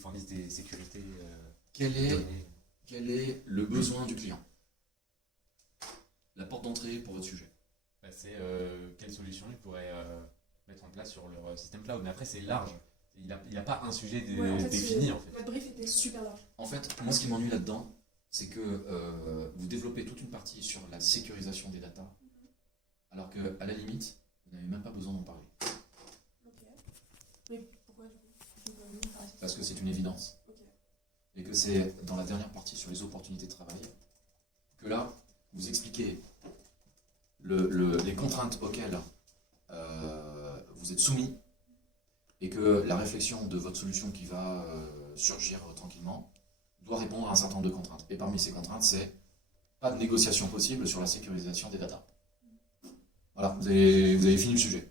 fournissent des sécurités Quel est, données. quel est le besoin du client? La porte d'entrée pour votre sujet. Bah, c'est quelle solution ils pourraient mettre en place sur leur système cloud. Mais après, c'est large. Il a pas un sujet Ouais, en fait, défini, en fait. Votre brief était super large. En fait, moi, ce qui m'ennuie là-dedans, c'est que vous développez toute une partie sur la sécurisation des datas, alors qu'à la limite, vous n'avez même pas besoin d'en parler. Ok. Mais pourquoi du coup Parce que c'est une évidence. Ok. Et que c'est dans la dernière partie sur les opportunités de travail que là, vous expliquez les contraintes auxquelles vous êtes soumis et que la réflexion de votre solution qui va surgir tranquillement doit répondre à un certain nombre de contraintes. Et parmi ces contraintes, c'est pas de négociation possible sur la sécurisation des datas. Voilà, vous avez fini le sujet.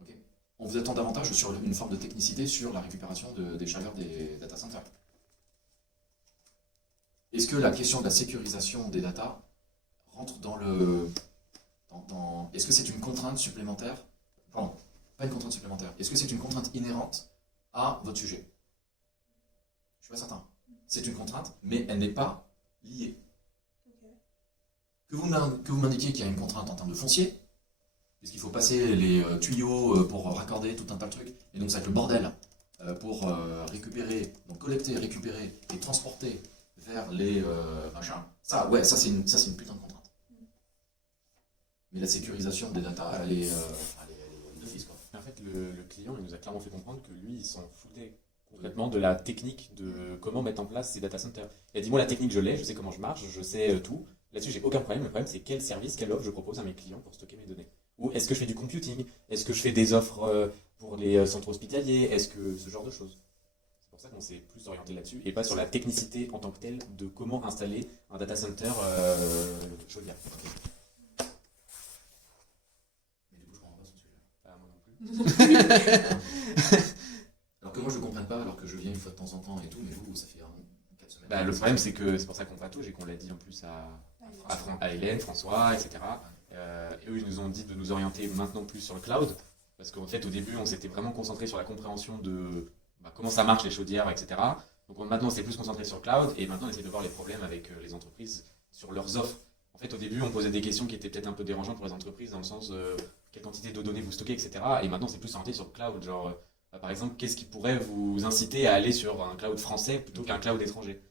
Ok. On vous attend davantage sur une forme de technicité sur la récupération des chaleurs des data centers. Est-ce que la question de la sécurisation des datas rentre dans le... Est-ce que c'est une contrainte supplémentaire? Pardon, pas une contrainte supplémentaire. Est-ce que c'est une contrainte inhérente à votre sujet? Je suis pas certain. C'est une contrainte, mais elle n'est pas liée. Ok. Que vous m'indiquiez qu'il y a une contrainte en termes de foncier, puisqu'il faut passer les tuyaux pour raccorder tout un tas de trucs, et donc ça va être le bordel pour récupérer, donc collecter, récupérer et transporter vers les machins. Ça, ouais, ça c'est une putain de contrainte. Mais la sécurisation des datas, elle est d'office, quoi. En fait, le client, il nous a clairement fait comprendre que lui, il s'en foutait concrètement de la technique de comment mettre en place ces data centers. Il a dit, moi, la technique, je l'ai, je sais comment je marche, je sais tout. Là-dessus, j'ai aucun problème. Le problème, c'est quel service, quelle offre je propose à mes clients pour stocker mes données. Ou est-ce que je fais du computing? Est-ce que je fais des offres pour les centres hospitaliers? Est-ce que ce genre de choses? C'est pour ça qu'on s'est plus orienté là-dessus et pas sur la technicité en tant que telle de comment installer un data center chaudière. Mais du coup, je comprends pas son sujet. Ah, moi non plus. Alors que moi, je ne comprenne pas, alors que je viens une fois de temps en temps et tout, mais vous, ça fait 4 semaines. Bah, le problème, c'est que c'est pour ça qu'on patauge et qu'on l'a dit en plus à Hélène, François, etc. Et eux, ils nous ont dit de nous orienter maintenant plus sur le cloud. Parce qu'en fait, au début, on s'était vraiment concentré sur la compréhension de comment ça marche les chaudières, etc. Donc maintenant, on s'est plus concentré sur le cloud et maintenant, on essaie de voir les problèmes avec les entreprises sur leurs offres. En fait, au début, on posait des questions qui étaient peut-être un peu dérangeantes pour les entreprises dans le sens quelle quantité de données vous stockez, etc. Et maintenant, c'est plus orienté sur le cloud. Genre, par exemple, qu'est-ce qui pourrait vous inciter à aller sur un cloud français plutôt qu'un cloud étranger?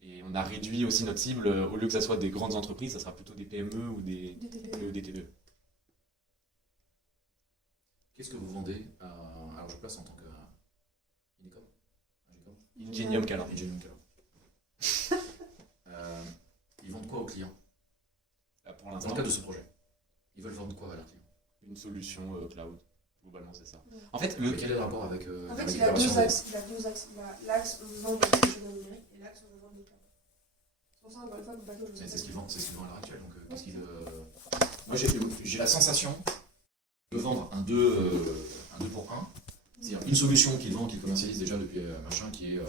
Et on a réduit aussi notre cible, au lieu que ça soit des grandes entreprises, ça sera plutôt des PME ou des TPE. Qu'est-ce que vous vendez alors, je place en tant que... Inicom Ingenium Calor. Ingenium Calor. Ils vendent quoi aux clients? Pour Dans l'instant, le cadre de ce projet, ils veulent vendre quoi à leurs clients? une solution cloud. Globalement, c'est ça. Ouais. En fait, Mais quel est le rapport avec En la fait, il a récupération deux axes. Il a l'axe on vend des solutions numériques et l'axe on vend des clouds. C'est pour ça, encore une fois, que Bateau, je C'est ce qu'ils vendent à l'heure actuelle. Donc, qu'est-ce qu'ils, moi, j'ai la sensation de vendre un 2 pour 1, c'est-à-dire une solution qu'ils vendent, qu'ils commercialisent déjà depuis machin, qui est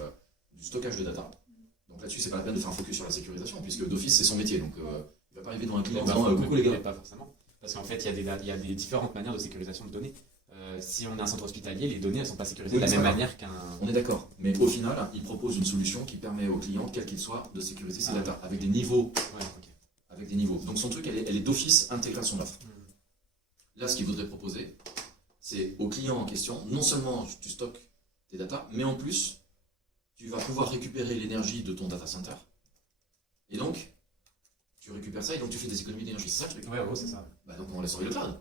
du stockage de data. Donc là-dessus, c'est pas la peine de faire un focus sur la sécurisation, puisque d'office, c'est son métier. Donc, il va pas arriver dans un client en disant coucou les gars. Pas forcément. Parce qu'en fait, il y a des différentes manières de sécurisation de données. Si on a un centre hospitalier, les données ne sont pas sécurisées Oui, de la c'est même vrai. manière qu'un. On est d'accord. Mais au final, il propose une solution qui permet au client, quel qu'il soit, de sécuriser ses data, avec des niveaux. Ouais, ok. Avec des niveaux. Donc son truc, elle est d'office intégrée à son offre. Là, ce qu'il voudrait proposer, c'est au client en question, non seulement tu stockes tes data, mais en plus, tu vas pouvoir récupérer l'énergie de ton data center. Et donc, tu récupères ça et donc tu fais des économies d'énergie. C'est ça le truc. Ouais, en gros, c'est ça. Bah, donc on laisse tomber le cloud.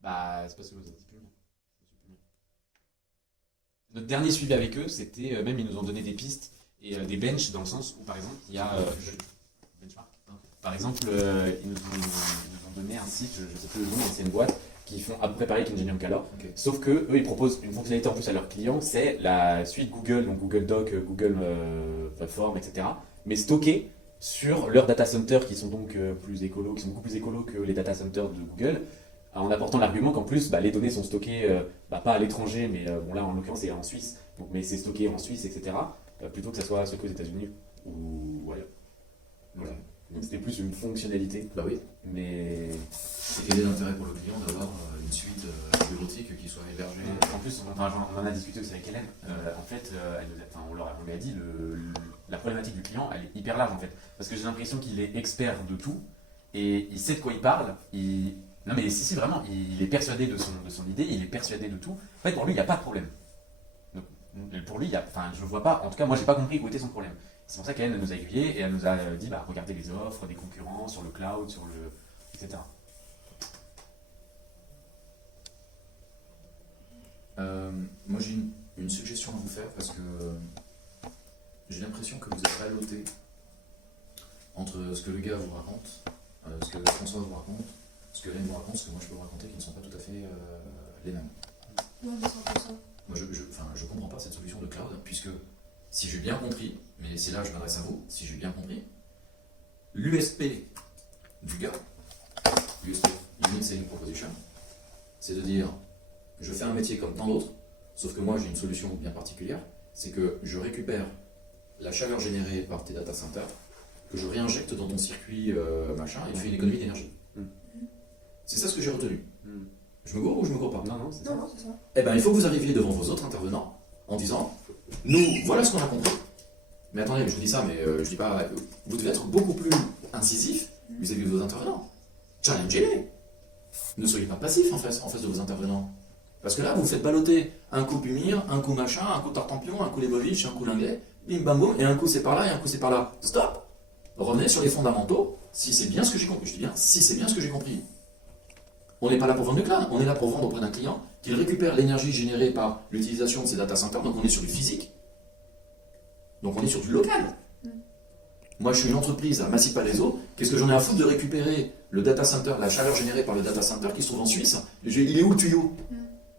Bah, c'est parce que vous êtes plus bien. Notre dernier suivi avec eux, c'était même ils nous ont donné des pistes et des benches dans le sens où, par exemple, il y a. Benchmark. Par exemple, ils nous ont donné un site, je ne sais plus le nom, mais c'est une boîte qui font à peu près pareil qu'Ingenium Calor. Ok. Sauf que eux, ils proposent une fonctionnalité en plus à leurs clients, c'est la suite Google, donc Google Doc, Google Form, etc. Mais stockée sur leurs data centers qui sont donc plus écolos, qui sont beaucoup plus écolos que les data centers de Google, en apportant l'argument qu'en plus les données sont stockées pas à l'étranger, mais bon là en l'occurrence c'est en Suisse, donc, mais c'est stocké en Suisse, etc. Plutôt que ça soit stocké aux États-Unis ou ailleurs. Voilà. Donc c'était plus une fonctionnalité. Bah oui. Mais Et quel est l'intérêt pour le client d'avoir une suite bureautique qui soit hébergée en plus, on en a discuté aussi avec Hélène. En fait, on lui a dit la problématique du client, elle est hyper large en fait. Parce que j'ai l'impression qu'il est expert de tout et il sait de quoi il parle. Non mais si, vraiment, il est persuadé de son idée, il est persuadé de tout. En fait, pour lui, il n'y a pas de problème. Donc, pour lui, je vois pas, en tout cas, moi, j'ai pas compris où était son problème. C'est pour ça qu'Hélène nous a aiguillés et elle nous a dit, regardez les offres des concurrents sur le cloud, etc. Moi j'ai une suggestion à vous faire parce que j'ai l'impression que vous êtes ballotté entre ce que le gars vous raconte, ce que François vous raconte, ce que Hélène vous raconte, ce que moi je peux vous raconter qui ne sont pas tout à fait les mêmes. Ouais, mais 100%. Moi je comprends pas cette solution de cloud puisque si j'ai bien compris, mais c'est là que je m'adresse à vous, si j'ai bien compris, l'USP du gars, l'USP, Unique Selling Proposition, c'est de dire je fais un métier comme tant d'autres, sauf que moi j'ai une solution bien particulière, c'est que je récupère la chaleur générée par tes data centers, que je réinjecte dans ton circuit machin, et tu fais une économie d'énergie. C'est ça ce que j'ai retenu. Je me gourre ou je me gourre pas? Non, c'est ça. Non, c'est ça. Eh bien il faut que vous arriviez devant vos autres intervenants en disant, nous voilà ce qu'on a compris. Mais attendez, je vous dis ça, mais je dis pas, vous devez être beaucoup plus incisif vis-à-vis de vos intervenants. Challengez-les. Ne soyez pas passifs en face de vos intervenants. Parce que là, vous faites balloter un coup Pumir, un coup machin, un coup Tartampion, un coup Lebovitch, un coup Linguet, bim bam boum, et un coup c'est par là, et un coup c'est par là. Stop! Revenez sur les fondamentaux, si c'est bien ce que j'ai compris. Je dis bien, si c'est bien ce que j'ai compris. On n'est pas là pour vendre du cloud, on est là pour vendre auprès d'un client qu'il récupère l'énergie générée par l'utilisation de ses data centers, donc on est sur du physique. Donc on est sur du local. Moi, je suis une entreprise à Massy-Palaiseau. Qu'est-ce que j'en ai à foutre de récupérer le data center, la chaleur générée par le data center qui se trouve en Suisse? Il est où le tuyau?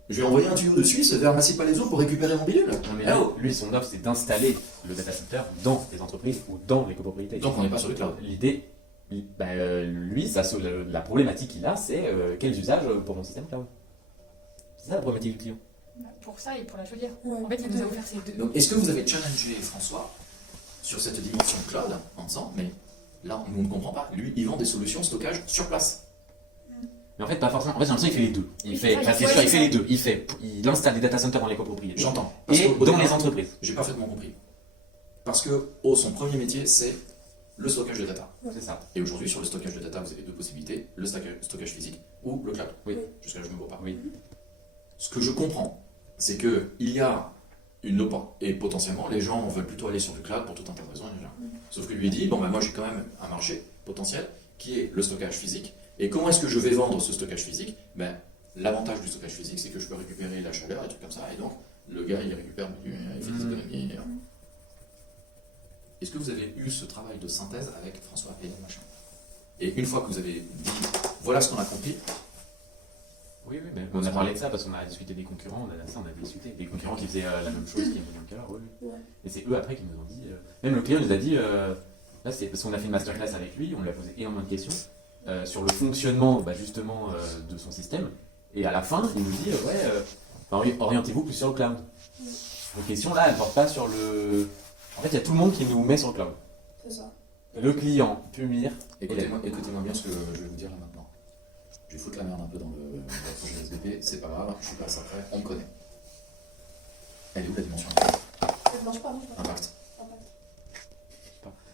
Je vais envoyer un tuyau de Suisse vers Massy-Palaiseau pour récupérer mon bidule. Non, mais lui, son offre, c'est d'installer le data center dans les entreprises ou dans les copropriétés. Donc on n'est pas sur le cloud. L'idée, lui, la problématique qu'il a, c'est quels usages pour mon système cloud. C'est ça la problématique du client. Pour ça et pour la chaudière. Ouais. En fait, il nous a offert ces deux. Donc est-ce que vous avez challengé François sur cette dimension cloud en disant, mais là, on ne comprend pas. Lui, il vend des solutions stockage sur place. Mais en fait, pas forcément. En fait, j'ai l'impression qu'il fait les deux. Il fait Il fait les deux. Il installe des data centers dans les copropriétés. J'entends. Et dans les entreprises. J'ai parfaitement compris. Parce que son premier métier, c'est le stockage de data. C'est ça. Et aujourd'hui, sur le stockage de data, vous avez deux possibilités, le stockage physique ou le cloud. Oui. Jusqu'à là, je ne me vois pas. Oui. Ce que je comprends, c'est qu'il y a une et potentiellement, les gens veulent plutôt aller sur le cloud pour tout un tas de raisons. Sauf que lui dit, bon, ben, moi, j'ai quand même un marché potentiel qui est le stockage physique. Et comment est-ce que je vais vendre ce stockage physique? Ben, l'avantage du stockage physique, c'est que je peux récupérer la chaleur et trucs comme ça. Et donc, le gars, il récupère, il fait des économies. Est-ce que vous avez eu ce travail de synthèse avec François et machin? Et une fois que vous avez dit, voilà ce qu'on a compris. Oui, mais on a parlé de ça parce qu'on a discuté des concurrents, on a discuté des concurrents qui faisaient la même chose, qui étaient dans le cas, oui. Ouais. Et c'est eux après qui nous ont dit. Même le client nous a dit, là c'est parce qu'on a fait une masterclass avec lui, on lui a posé énormément de questions sur le fonctionnement justement de son système. Et à la fin, il nous dit, orientez-vous plus sur le cloud. Vos questions là, elles ne portent pas sur le. En fait, il y a tout le monde qui nous met sur le cloud. C'est ça. Le client, Pumir. Écoutez-moi bien ce que je vais vous dire là maintenant. Je vais foutre la merde un peu dans le projet SBP, c'est pas grave, je suis pas après, on me connaît. Elle est où la dimension Non, je parle. impact?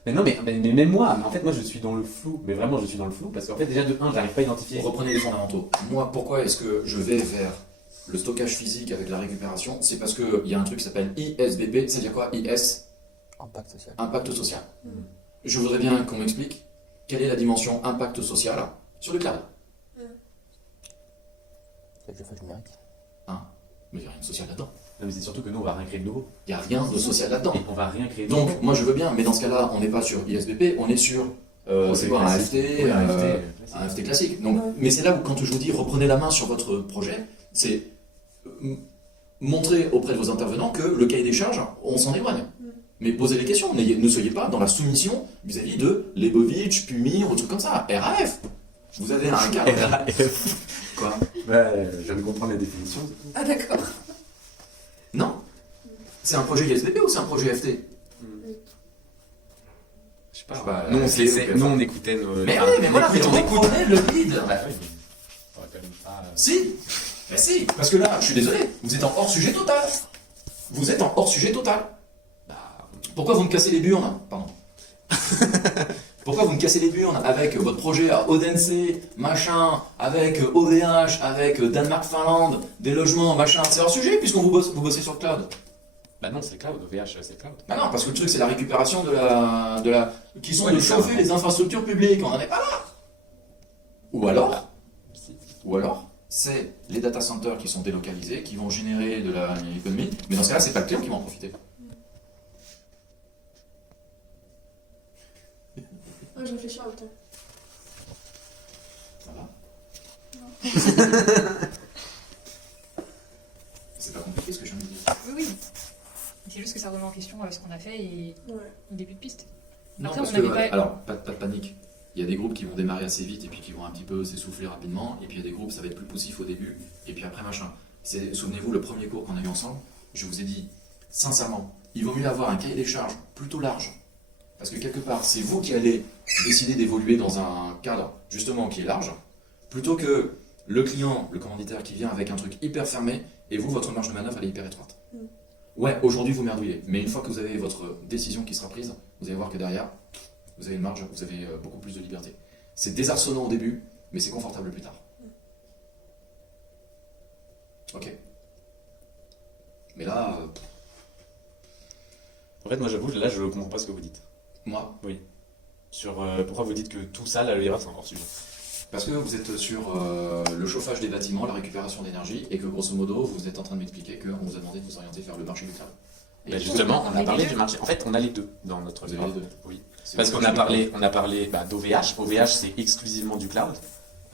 Mais non, mais même moi, en fait, moi je suis dans le flou. Mais vraiment, je suis dans le flou parce qu'en fait, déjà de 1, j'arrive pas à identifier. Reprenez les fondamentaux. Moi, pourquoi est-ce que je vais vers le stockage physique avec la récupération? C'est parce qu'il y a un truc qui s'appelle ISBP, c'est-à-dire quoi? IS? Impact social. Impact social. Je voudrais bien qu'on m'explique quelle est la dimension impact social sur le cloud. C'est le chauffage numérique. Mais il n'y a rien de social là-dedans. Non, mais c'est surtout que nous, on va rien créer de nouveau. Il n'y a rien de social là-dedans. Et on va rien créer de nouveau. Donc, moi je veux bien, mais dans ce cas-là, on n'est pas sur ISBP, on est sur c'est quoi, un classique. FT, Oui, un FT classique. Donc, mais c'est là où, quand je vous dis reprenez la main sur votre projet, c'est montrer auprès de vos intervenants que le cahier des charges, on s'en éloigne. Mais posez les questions, ne soyez pas dans la soumission vis-à-vis de Lebovitch, Pumir, ou trucs comme ça. RAF. Vous avez un cadre. RAF. Quoi? Je viens de comprendre la définition. Ah, d'accord. Non. C'est un projet ISBP ou c'est un projet FT? pas. Je sais pas, Nous, on se laissait, ok, nous, enfin. on écoutait nos. Mais enfin, oui, mais voilà, mais on écoute. reprenez le lead. Bah oui, mais on va quand même pas. Si, mais si, parce que là, je suis désolé, vous êtes en hors sujet total. Vous êtes en hors sujet total. Bah, Pourquoi vous me cassez les burnes? Pardon. Pourquoi vous me cassez les burnes avec votre projet à Odense, machin, avec OVH, avec Danemark-Finlande, des logements, machin? C'est hors sujet puisqu'on vous bossez sur le cloud. bah non, c'est le cloud. OVH, c'est le cloud. Bah non, parce que le truc c'est la récupération de la qui sont Ouais, de mais chauffer ça- les infrastructures publiques. On n'en est pas là. Ou alors, Si. c'est les data centers qui sont délocalisés, qui vont générer de l'économie. Mais dans ce cas-là, c'est pas le client qui va en profiter. Moi, je réfléchis en même temps. Ça va? C'est pas compliqué ce que je viens de dire. Oui, oui. C'est juste que ça remet en question ce qu'on a fait et Ouais. un début de piste. Non, Après, parce on que, n'avait pas- alors, pas de panique. Il y a des groupes qui vont démarrer assez vite et puis qui vont un petit peu s'essouffler rapidement. Et puis il y a des groupes, ça va être plus poussif au début. Et puis après, machin. Souvenez-vous, le premier cours qu'on a eu ensemble, je vous ai dit, sincèrement, il vaut mieux avoir un cahier des charges plutôt large. Parce que quelque part, c'est vous qui allez décider d'évoluer dans un cadre, justement, qui est large, plutôt que le client, le commanditaire qui vient avec un truc hyper fermé, et vous, votre marge de manœuvre, elle est hyper étroite. Mm. Ouais, aujourd'hui, vous merdouillez. Mais une fois que vous avez votre décision qui sera prise, vous allez voir que derrière, vous avez une marge, vous avez beaucoup plus de liberté. C'est désarçonnant au début, mais c'est confortable plus tard. Ok. Mais là, En fait, moi, j'avoue, là, je comprends pas ce que vous dites. moi, Sur pourquoi vous dites que tout ça, là, le l'ERA, c'est encore sujet. parce que vous êtes sur le chauffage des bâtiments, la récupération d'énergie, et que grosso modo, vous êtes en train de m'expliquer qu'on vous a demandé de vous orienter vers le marché du cloud. Et Bah, justement, on a les parlé deux. du marché. En fait, on a les deux dans notre Vous avez les deux. Oui. C'est Parce le qu'on a marché parlé bah, d'OVH. OVH, c'est exclusivement du cloud.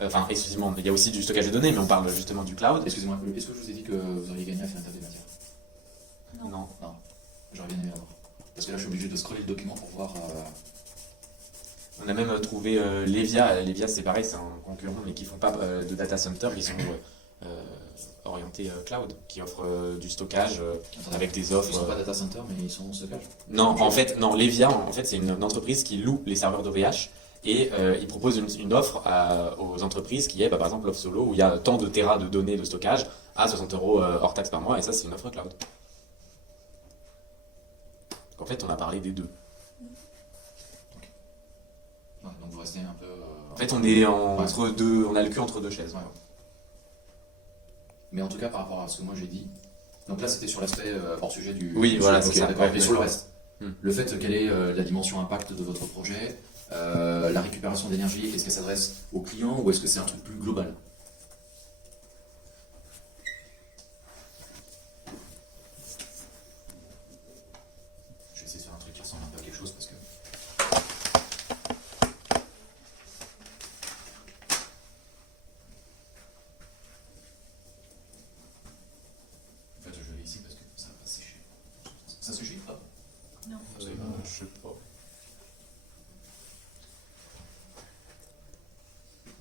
Enfin, exclusivement, il y a aussi du stockage de données, mais on parle justement du cloud. Excusez-moi, est-ce que je vous ai dit que vous auriez gagné à faire un tas de matières? Non. J'aurais bien aimé avoir. Parce que là, je suis obligé de scroller le document pour voir. On a même trouvé Levia. Levia, c'est pareil, c'est un concurrent, mais qui font pas de data center, qui sont orientés cloud, qui offrent du stockage Attendez, avec des ils sont offres. pas data center, mais ils sont en stockage. Non, en fait, non. Levia, en fait, c'est une entreprise qui loue les serveurs d'OVH et ils proposent une offre aux entreprises qui est, bah, par exemple, Love Solo, où il y a tant de téra de données de stockage à 60 € hors taxe par mois, et ça, c'est une offre cloud. En fait, on a parlé des deux. Ouais, donc vous restez un peu. En fait, on est entre deux, on a le cul entre deux chaises. Ouais. Mais en tout cas, par rapport à ce que moi j'ai dit, donc là c'était sur l'aspect hors sujet du. Oui, du voilà, sujet. c'est Ok, ça. d'accord. Ouais, Et sur le reste, Hmm. le fait quelle est la dimension impact de votre projet, la récupération d'énergie, est-ce qu'elle s'adresse aux clients ou est-ce que c'est un truc plus global? Je vais essayer de faire un truc qui ressemble un peu à quelque chose parce que. En fait, je l'ai ici parce que ça va pas sécher. Ça séché? Hop. Non. Je sais pas.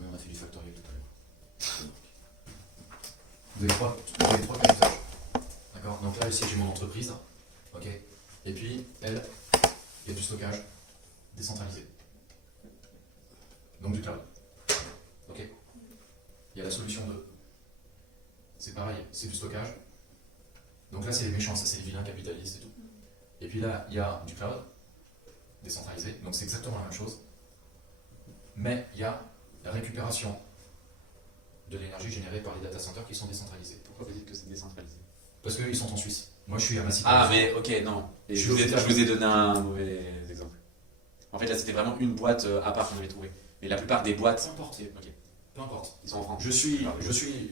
Oui, on a fait du factoriel tout à l'heure. Vous avez trois cas d'usage. D'accord? Donc là, ici, j'ai mon entreprise. Ok? Et puis, elle, il y a du stockage décentralisé. Donc du cloud. Ok? Il y a la solution 2. C'est pareil, c'est du stockage. Donc là, c'est les méchants, ça, c'est les vilains capitalistes et tout. Et puis là, il y a du cloud décentralisé. Donc c'est exactement la même chose. Mais il y a la récupération de l'énergie générée par les data centers qui sont décentralisés. Pourquoi vous dites que c'est décentralisé? Parce qu'ils sont en Suisse. Moi, je suis à Massy. Ah, mais ok, non. Et Je je vous ai suis donné un mauvais exemple. En fait, là, c'était vraiment une boîte à part qu'on avait trouvé. Mais la plupart des boîtes, Peu importe. ok, Peu importe. ils sont en France. Je suis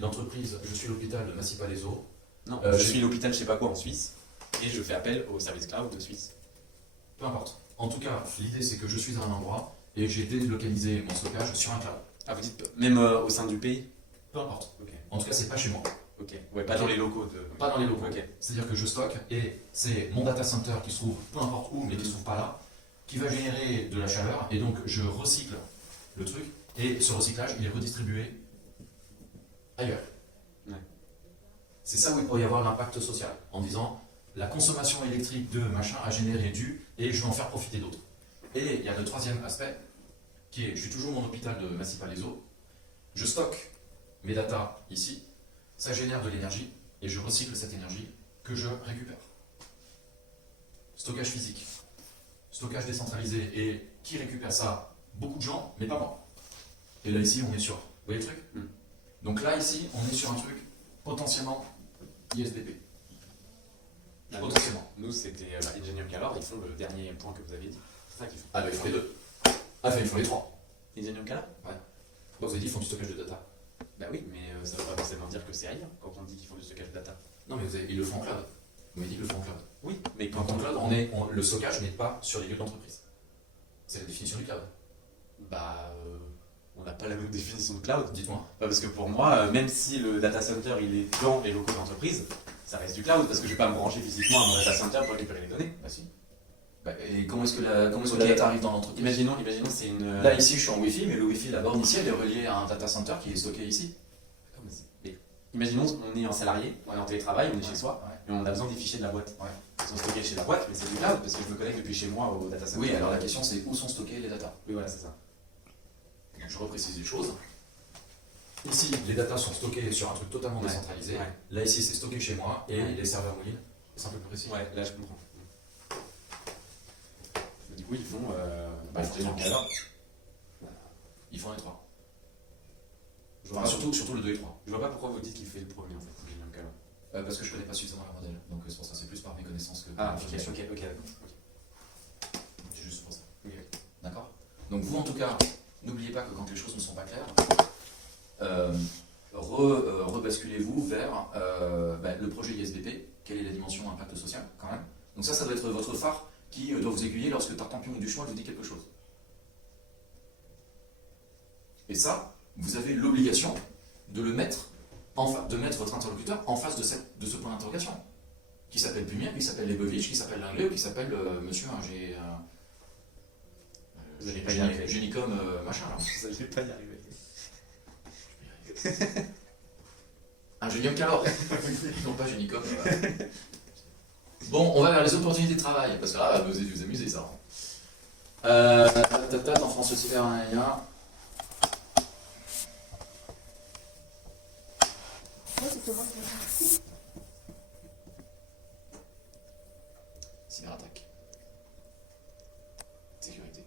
l'entreprise, je suis l'hôpital de Massy-Palaiseau. Non, je je suis suis l'hôpital, je sais pas quoi, en Suisse, et je fais appel au service cloud de Suisse. Peu importe. En tout cas, l'idée c'est que je suis à un endroit et j'ai délocalisé mon stockage sur un cloud. Ah, vous dites même au sein du pays? Peu importe. Ok, En tout cas, c'est pas chez moi. ok. Ouais, pas Ok. dans les locaux de. Pas dans les locaux. Ok. C'est-à-dire que je stocke et c'est mon data center qui se trouve peu importe où, mais qui se trouve pas là, qui va générer de la chaleur et donc je recycle le truc et ce recyclage il est redistribué ailleurs. Ouais. C'est ça où il pourrait y avoir l'impact social en disant la consommation électrique de machin a généré du et je vais en faire profiter d'autres. Et il y a le troisième aspect, qui est, je suis toujours mon hôpital de Massy-Palaiseau, je stocke mes datas ici, ça génère de l'énergie, et je recycle cette énergie que je récupère. Stockage physique, stockage décentralisé, et qui récupère ça? Beaucoup de gens, mais pas moi. Et là ici, on est sur, vous voyez le truc? Donc là ici, on est sur un truc potentiellement ISDP. Potentiellement. Nous, c'était Ingenium Calor, ils font le dernier point que vous avez dit. C'est ça qu'ils font. Ah bah ils font les deux. Ah enfin ils font les trois. Ingenium Calor? Ouais. Pourquoi vous avez dit qu'ils font du stockage de data? Bah oui, mais ça ne veut pas forcément dire que c'est rien quand on dit qu'ils font du stockage de data. Non mais ils le font en cloud. Vous m'avez dit qu'ils le font en cloud. Oui, mais Quand quand en cloud, le stockage n'est pas sur les lieux d'entreprise. C'est la définition du cloud. Bah, on n'a pas la même définition de cloud. Dites-moi. Bah, parce que pour moi, même si le data center il est dans les locaux d'entreprise, ça reste du cloud parce que je vais pas me brancher physiquement à mon data center pour récupérer les données. Bah si. Bah, et comment est-ce que la Ok. data arrive dans l'entreprise? Imaginons c'est une. Là ici je suis en Wi-Fi, mais le Wi-Fi, la borne ici, elle est reliée à un data center qui est stocké ici. Mais imaginons on est en salarié, on est en télétravail, on est chez soi, Ouais. et on a besoin des fichiers de la boîte. Ouais. Ils sont stockés chez la boîte, mais c'est du cloud parce que je me connecte depuis chez moi au data center. Oui, alors la question c'est où sont stockées les datas? Oui, voilà, c'est ça. Je reprécise les choses. Ici, les datas sont stockées sur un truc totalement Ouais. décentralisé. Ouais. Là ici, c'est stocké chez moi et Ouais. les serveurs mobiles. C'est un peu plus précis. Ouais, là je comprends. Du coup, ils font. Bah, Ingenium forcément. Calor. Ils font les trois. Je vois Enfin, pas- surtout le 2 et 3. Je vois pas pourquoi vous dites qu'il fait le premier en fait, Ingenium Calor. Parce que je connais pas suffisamment leur modèle. Donc c'est pour ça, c'est plus par mes connaissances que Ah, par ok, mes informations. d'accord. C'est juste pour ça. Ok. D'accord? Donc vous, en tout cas, n'oubliez pas que quand les choses ne sont pas claires, rebasculez-vous vers le projet ISBP. Quelle est la dimension impact social, quand même? Donc ça doit être votre phare qui doit vous aiguiller lorsque Tartampion ou Duchois vous dit quelque chose. Et ça, vous avez l'obligation de le mettre, de mettre votre interlocuteur en face de ce point d'interrogation. Qui s'appelle Pumier, qui s'appelle Lebovitch, qui s'appelle Linglé, ou qui s'appelle Monsieur Vous allez pas y arriver. Génicom machin là. Vous allez pas y arriver. Ingenium Calor. Non pas Génicom. Bon, on va vers les opportunités de travail, parce que là, vous allez vous amuser ça. En France cyber, cyberattaque. Sécurité.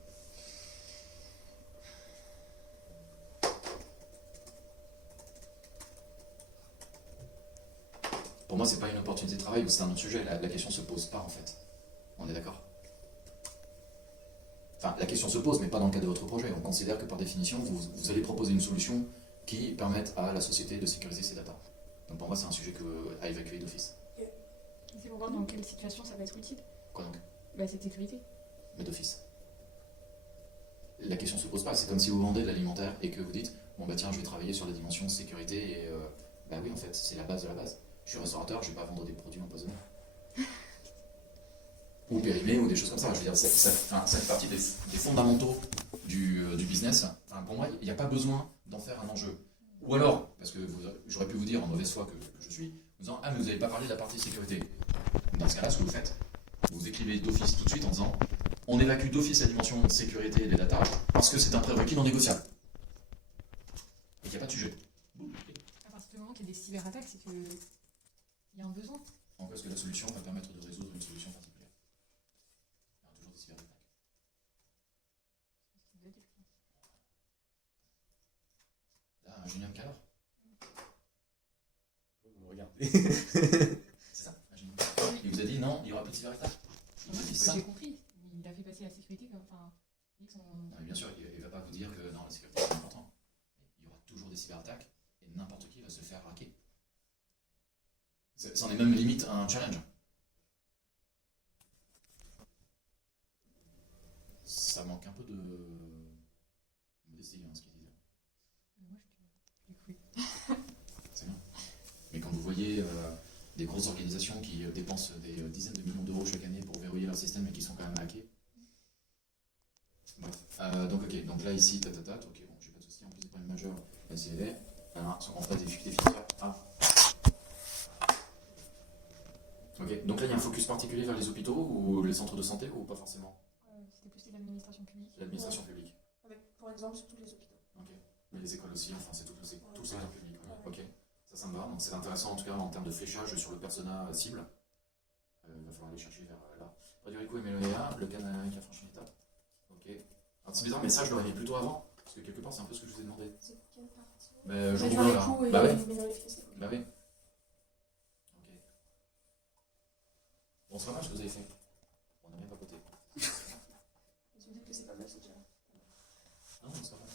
Pour moi, c'est pas une opportunité de travail, c'est un autre sujet. La question se pose pas en fait. On est d'accord? Enfin, la question se pose, mais pas dans le cadre de votre projet. On considère que par définition, vous allez proposer une solution qui permette à la société de sécuriser ses datas. Donc pour moi, c'est un sujet à évacuer d'office. C'est pour voir dans quelle situation ça va être utile. Quoi donc? Bah, cette sécurité. Mais d'office. La question se pose pas. C'est comme si vous vendez de l'alimentaire et que vous dites, bon bah tiens, je vais travailler sur la dimension sécurité et bah oui, en fait, c'est la base de la base. Je suis restaurateur, je vais pas vendre des produits empoisonnés. Ou périmés, ou des choses comme ça. Je veux dire, ça fait partie des fondamentaux du business. Enfin, pour moi, il n'y a pas besoin d'en faire un enjeu. Ou alors, parce que j'aurais pu vous dire en mauvaise foi que je suis, en disant, ah mais vous n'avez pas parlé de la partie sécurité. Dans ce cas-là, ce que vous faites, vous écrivez d'office tout de suite en disant, on évacue d'office la dimension de sécurité des data parce que c'est un prérequis non négociable. Et qu'il n'y a pas de sujet. À partir du moment qu'il y a des cyberattaques, c'est qu'il y a un besoin. En quoi est-ce que la solution va permettre de résoudre une solution particulière? Il y aura toujours des cyberattaques. Là, Ingenium Calor. Vous me regardez. C'est ça, Ingenium Calor. Il vous a dit non, il n'y aura plus de cyberattaque. Il Moi, vous a dit c'est ce ça. que j'ai compris. Il a fait passer la sécurité comme. Enfin, Non, mais bien sûr, il ne va pas vous dire que non, la sécurité c'est important. Mais il y aura toujours des cyberattaques et n'importe qui va se faire hacker. C'en est même limite un challenge. Ça manque un peu de modestie, ce qu'il disait. moi, je l'ai cru. C'est bien. Mais quand vous voyez des grosses organisations qui dépensent des dizaines de millions d'euros chaque année pour verrouiller leur système et qui sont quand même hackés. Bref. Donc ok, donc là ici, ok, bon, j'ai pas de soucis, en plus des problèmes majeurs, la CLV. Alors, on fera des filtres. Ah. Ok, donc là il y a un focus particulier vers les hôpitaux ou les centres de santé ou pas forcément? C'était plus les l'administration publique. L'administration publique. Avec, pour exemple, sur tous les hôpitaux. Ok. Mais les écoles aussi, enfin c'est tout le secteur public. Ok. Ça me va. Donc c'est intéressant en tout cas en termes de fléchage sur le persona cible. Il va falloir aller chercher vers là. Frédérico et Méloéa, le Canada qui a franchi l'étape. Ok. Alors c'est bizarre, mais ça je l'aurais mis plutôt avant. Parce que quelque part c'est un peu ce que je vous ai demandé. C'est quelle partie? Mais je Réduire vois les là. coûts et Bah ouais. améliorer l'efficacité. Bah oui. Ok. Bon, c'est pas mal ce que vous avez fait. On a bien papoté. Je me dis que c'est pas mal, c'est déjà. Non, c'est pas mal.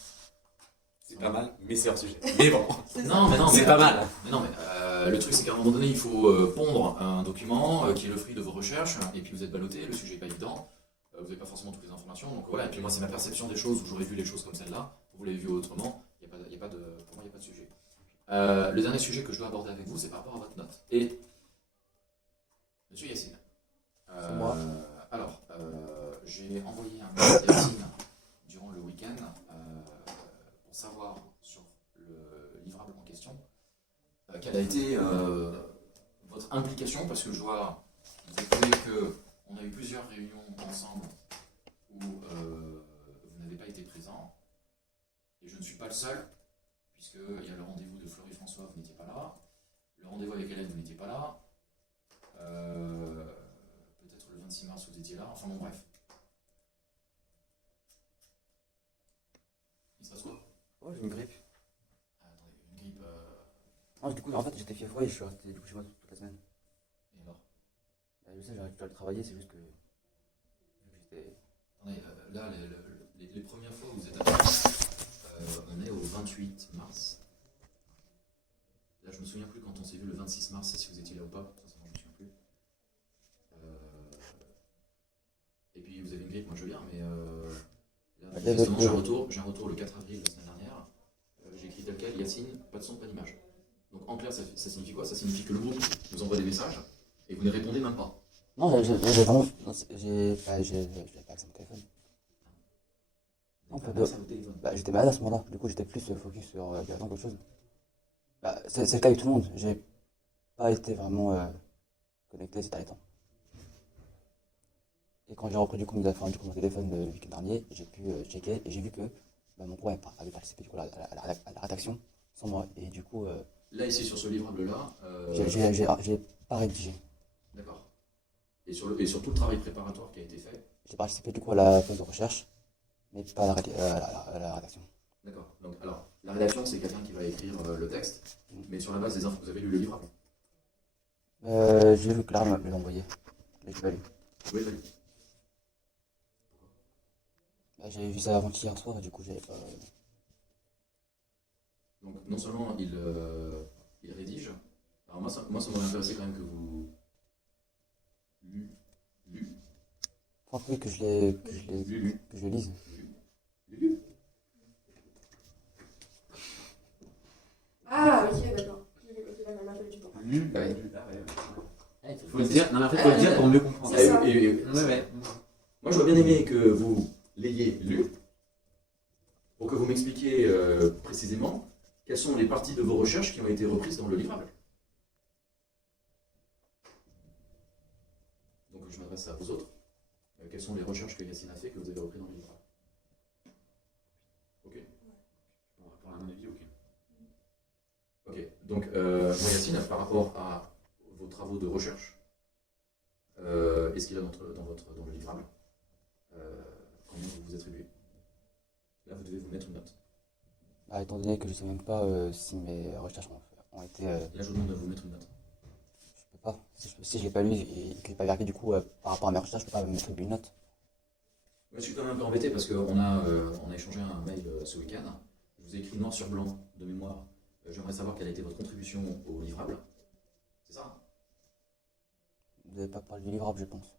C'est pas mal, mais c'est hors sujet. Mais bon, Non, mais c'est pas mal. Mais non, mais le truc c'est qu'à un moment donné, il faut pondre un document qui est le fruit de vos recherches, et puis vous êtes ballotté, le sujet n'est pas évident, vous n'avez pas forcément toutes les informations, donc voilà, et puis moi c'est ma perception des choses, où j'aurais vu les choses comme celle-là, vous l'avez vu autrement, pour moi il n'y a pas de sujet. Le dernier sujet que je dois aborder avec vous, c'est par rapport à votre note. Et, monsieur Yacine, C'est moi. alors, j'ai envoyé un mail à Yacine durant le week-end pour savoir sur le livrable en question quelle a été votre implication, parce que je dois vous avouer qu'on a eu plusieurs réunions ensemble où vous n'avez pas été présent, et je ne suis pas le seul, puisqu'il y a le rendez-vous de Fleury François, vous n'étiez pas là, le rendez-vous avec Hélène, vous n'étiez pas là, peut-être le 26 mars vous étiez là, enfin bon bref. Il se passe quoi? Ouais, j'ai une grippe. Ah, attendez, une grippe. Non, du coup, en fait, j'étais fiévreux et je suis resté du coup chez moi toute la semaine. Et alors? Je sais, j'arrive plus à le travailler, c'est juste que. Vu que j'étais. Attendez, là, les premières fois où vous êtes arrivé, on est au 28 mars. Là, je me souviens plus quand on s'est vu le 26 mars, si vous étiez là ou pas. Sincèrement, je me souviens plus. Et puis, vous avez une grippe, moi je veux bien, mais là, manifestement, j'ai un retour le 4 avril la semaine dernière. J'ai écrit tel quel, Yacine, pas de son, pas d'image. Donc, en clair, ça signifie quoi? Ça signifie que le groupe vous envoie des messages et vous ne répondez même pas. Non, j'ai vraiment. J'ai pas accès à mon téléphone. Vous On n'avez peut pas accès au téléphone. Bah, j'étais malade à ce moment-là. Du coup, j'étais plus focus sur Gaëtan qu'autre chose. Bah, c'est le cas avec tout le monde. J'ai pas été vraiment connecté ces derniers temps. Et quand j'ai repris du coup mes affaires, du coup mon téléphone le week-end dernier, j'ai pu checker et j'ai vu que bah, mon cours avait participé du coup à la rédaction sans moi. Et du coup, Là, ici, sur ce livrable-là, j'ai pas rédigé. d'accord. Et sur tout le travail préparatoire qui a été fait, J'ai participé du coup à la phase de recherche, mais pas à la rédaction. d'accord. Donc, alors, la rédaction, c'est quelqu'un qui va écrire le texte, mais sur la base des infos, vous avez lu le livrable. J'ai vu que Clara me l'a envoyé. Mais je l'ai pas lu. Oui, oui. Bah, j'avais vu ça avant-hier soir et du coup j'avais pas. Donc, non seulement il rédige, alors moi, ça m'aurait intéressé quand même que vous Enfin, oui, que je le lise. Ah, ok, d'accord. Ok, d'accord, il m'a fallu du temps. Faut le dire, non, mais après, faut le dire pour mieux comprendre. C'est ça. Ouais. Moi, j'aurais bien aimé que vous l'ayez lu, pour que vous m'expliquiez précisément quelles sont les parties de vos recherches qui ont été reprises dans le livrable. Donc, je m'adresse à vous autres. Quelles sont les recherches que Yacine a fait que vous avez reprises dans le livrable? Ok. Bon, pour à mon avis, ok. Ok. Donc, moi, Yacine, par rapport à vos travaux de recherche, est-ce qu'il y a dans le livrable combien vous vous attribuez? Là, vous devez vous mettre une note. Bah, étant donné que je sais même pas si mes recherches ont été. Là, je vous demande de vous mettre une note. Je peux pas. Si je l'ai pas lu et que je l'ai pas vérifié du coup par rapport à mes recherches, je peux pas me mettre une note. Ouais, je suis quand même un peu embêté parce qu'on a échangé un mail ce week-end. Je vous ai écrit noir sur blanc de mémoire. J'aimerais savoir quelle a été votre contribution au livrable. C'est ça? Vous n'avez pas parlé du livrable, je pense.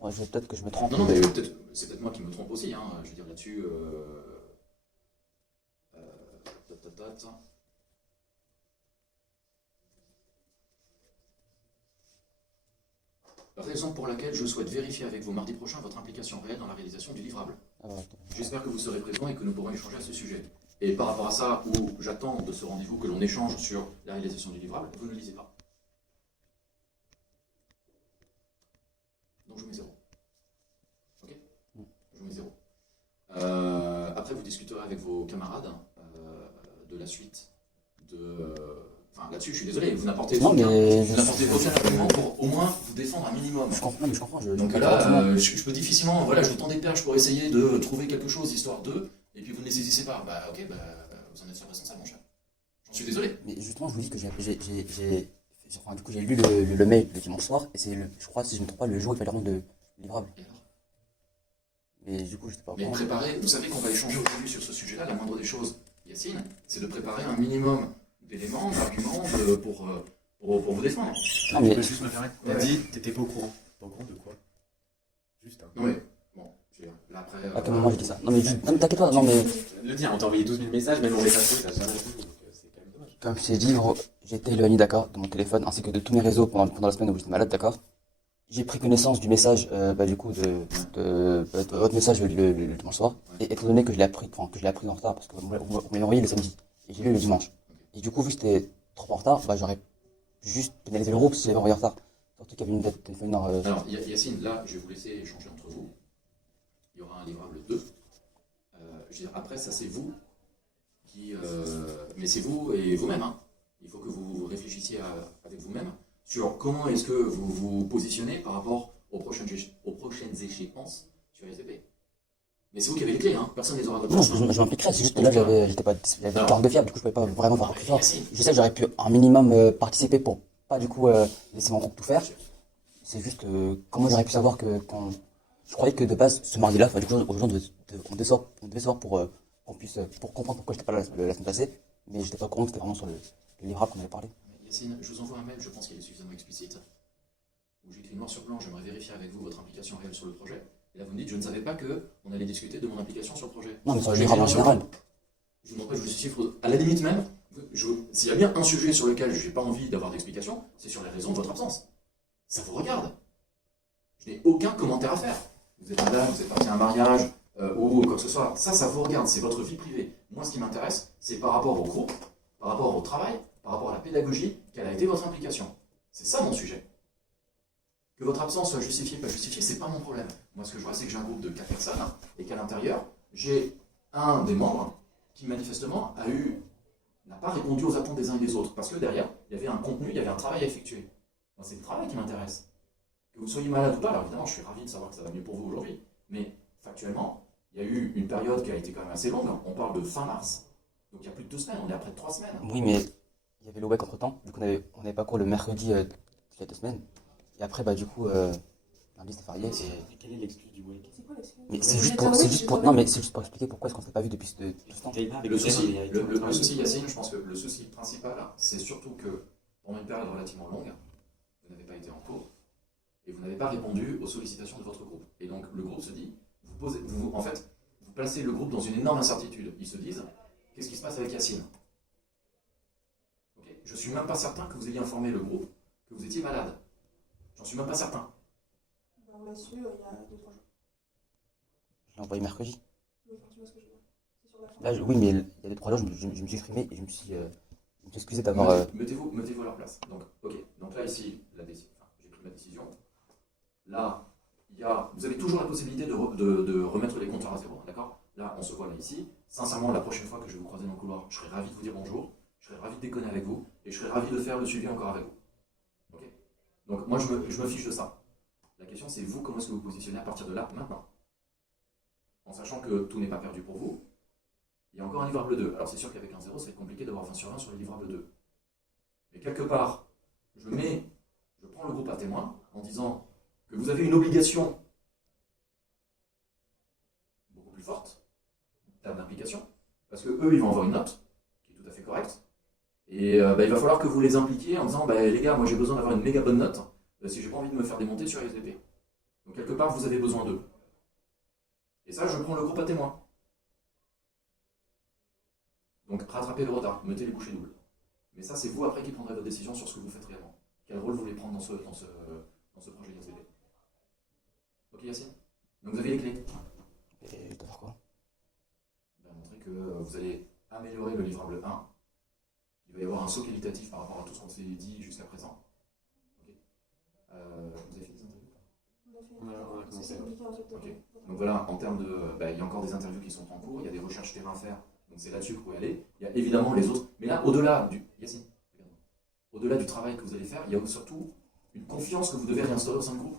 Ouais, peut-être que je me trompe. Non, mais c'est peut-être moi qui me trompe aussi. Hein. Je veux dire là-dessus. Raison pour laquelle je souhaite vérifier avec vous mardi prochain votre implication réelle dans la réalisation du livrable. Ah, ouais, J'espère que vous serez présent et que nous pourrons échanger à ce sujet. Et par rapport à ça, où j'attends de ce rendez-vous que l'on échange sur la réalisation du livrable, vous ne lisez pas. Donc je mets 0. Ok? Je discuterez avec vos camarades de la suite. Enfin, là-dessus, je suis désolé, vous n'apportez Non, mais vous n'apportez aucun argument pour au moins vous défendre un minimum. je comprends, non, mais je comprends. Donc là, je peux difficilement, voilà, je vous tends des perches pour essayer de trouver quelque chose, histoire de, et puis vous ne les saisissez pas. Bah ok, vous en êtes seul responsable, mon cher. J'en suis désolé. Mais justement, je vous dis que enfin, du coup, j'ai lu le mail le dimanche soir, et c'est, je crois, si je ne me trompe pas, le jour où il fallait rendre le livrable. Et alors Mais du coup, je sais pas. Mais comment. préparer, vous savez qu'on va échanger aujourd'hui sur ce sujet-là, la moindre des choses, Yacine, c'est de préparer un minimum d'éléments, d'arguments pour vous défendre. Ah, mais Tu peux juste me permettre. T'as dit, t'étais pas au courant. Pas au courant de quoi? Juste un. Oui, bon, je veux dire, là après. à quel moment j'ai dit ça? Non, mais non, mais t'inquiète pas, non, mais Le dire, on t'a envoyé 12 000 messages, même en message pro, t'as jamais répondu, donc c'est quand même dommage. comme je t'ai dit, gros, j'ai été éloigné, d'accord, de mon téléphone ainsi que de tous mes réseaux pendant la semaine où j'étais malade, d'accord. J'ai pris connaissance du message, du coup, de votre message le dimanche soir. Et étant donné que je l'ai appris en retard, parce que vous me l'avez envoyé le samedi, et j'ai lu le dimanche. Et du coup, vu que j'étais trop en retard, bah, j'aurais juste pénalisé le groupe si j'avais envoyé en retard. Surtout qu'il y avait une date téléphonique. Alors, Yacine, là, je vais vous laisser échanger entre vous. Il y aura un livrable 2. Je veux dire, après, ça, c'est vous qui. Mais c'est vous et vous-même. Hein. Il faut que vous réfléchissiez avec vous-même sur comment est-ce que vous vous positionnez par rapport aux prochaines échéances sur SVP. Mais c'est vous qui avez les clés, hein. Personne ne les aura de Non, je m'impliquerais, c'est juste que là, j'étais pas Alors, de fiable, du coup, je pouvais pas vraiment faire plus fort. Yacine, Je sais que j'aurais pu un minimum participer pour pas, du coup, laisser mon groupe tout faire. C'est juste comment j'aurais pu savoir que quand. Je croyais que de base, ce mardi-là, enfin, du coup, aux gens on devait se voir pour qu'on puisse pour comprendre pourquoi j'étais pas là la semaine passée, mais j'étais pas au courant que c'était vraiment sur le livrable qu'on avait parlé. Yacine, je vous envoie un mail, je pense qu'il est suffisamment explicite, où j'écris noir sur blanc, j'aimerais vérifier avec vous votre implication réelle sur le projet. Et là, vous me dites, je ne savais pas qu'on allait discuter de mon implication sur le projet. Non, mais sur le livrable en général. Je vous demande pas que je justifie. À la limite même, s'il y a bien un sujet sur lequel je n'ai pas envie d'avoir d'explication, c'est sur les raisons de votre absence. Ça vous regarde. Je n'ai aucun commentaire à faire. Vous êtes madame, vous êtes parti à un mariage, ou quoi que ce soit. Ça vous regarde, c'est votre vie privée. Moi, ce qui m'intéresse, c'est par rapport au groupe, par rapport au travail, par rapport à la pédagogie, quelle a été votre implication. C'est ça mon sujet. Que votre absence soit justifiée, pas justifiée, c'est pas mon problème. Moi, ce que je vois, c'est que j'ai un groupe de 4 personnes, et qu'à l'intérieur, j'ai un des membres qui, manifestement, n'a pas répondu aux attentes des uns et des autres. Parce que derrière, il y avait un contenu, il y avait un travail à effectuer. Moi, c'est le travail qui m'intéresse. Que vous soyez malade ou pas, alors évidemment, je suis ravi de savoir que ça va mieux pour vous aujourd'hui. Mais, factuellement, il y a eu une période qui a été quand même assez longue. On parle de fin mars. Donc, il y a plus de 2 semaines, on est à près de 3 semaines. Oui, mais il y avait l'OWEC entre temps, du coup, on avait pas cours le mercredi il y a 2 semaines. Et après, bah, du coup, lundi c'était férié. Et quelle est l'excuse du WEC? C'est quoi l'excuse? Mais non, mais c'est juste pour expliquer pourquoi est-ce qu'on s'est pas vu depuis tout ce temps. Et le souci, Yacine, je pense que le souci principal, c'est surtout que pendant une période relativement longue, vous n'avez pas été en cours et vous n'avez pas répondu aux sollicitations de votre groupe. Et donc le groupe se dit, en fait, vous placez le groupe dans une énorme incertitude. Ils se disent, qu'est-ce qui se passe avec Yacine? Okay. Je ne suis même pas certain que vous ayez informé le groupe que vous étiez malade. J'en suis même pas certain. Bah, on l'a su il y a 2-3 jours. Je l'ai envoyé mercredi. Mais enfin, tu vois ce que je veux dire. C'est sur la fin. Là, oui, mais il y a 2-3 jours, je me suis exprimé et je me suis excusé d'avoir. Mettez-vous à leur place. Donc, ok. Donc là, ici, j'ai pris ma décision. Là, vous avez toujours la possibilité de remettre les compteurs à zéro. D'accord? Là, on se voit là ici. Sincèrement, la prochaine fois que je vais vous croiser dans le couloir, je serai ravi de vous dire bonjour. Je serai ravi de déconner avec vous. Et je serai ravi de faire le suivi encore avec vous. Ok? Donc, moi, je me fiche de ça. La question, c'est vous, comment est-ce que vous vous positionnez à partir de là, maintenant? En sachant que tout n'est pas perdu pour vous. Il y a encore un livrable 2. Alors c'est sûr qu'avec un 0, ça va être compliqué d'avoir 20 sur 20 sur le livrable 2. Mais quelque part, je prends le groupe à témoin en disant que vous avez une obligation beaucoup plus forte en termes d'implication, parce que eux, ils vont avoir une note qui est tout à fait correcte. Et il va falloir que vous les impliquiez en disant, les gars, moi j'ai besoin d'avoir une méga bonne note si j'ai pas envie de me faire démonter sur SVP. Donc quelque part, vous avez besoin d'eux. Et ça, je prends le groupe à témoin. Donc rattrapez le retard, mettez les bouchées doubles. Mais ça, c'est vous après qui prendrez votre décision sur ce que vous faites réellement. Quel rôle vous voulez prendre dans ce projet ISVP. Ok Yacine? Donc vous avez les clés. Et je dois faire quoi? Montrer que vous allez améliorer le livrable 1. Il va y avoir un saut qualitatif par rapport à tout ce qu'on s'est dit jusqu'à présent. Okay. Vous avez fait des interviews? On a C'est commencé. compliqué en fait. Ok. Donc voilà, en termes de. Il y a encore des interviews qui sont en cours, il y a des recherches terrain à faire, donc c'est là-dessus que vous pouvez aller. Il y a évidemment les autres. Mais là, au-delà du. Yacine, regarde-moi. Au-delà du travail que vous allez faire, il y a surtout une confiance que vous devez réinstaurer au sein du groupe.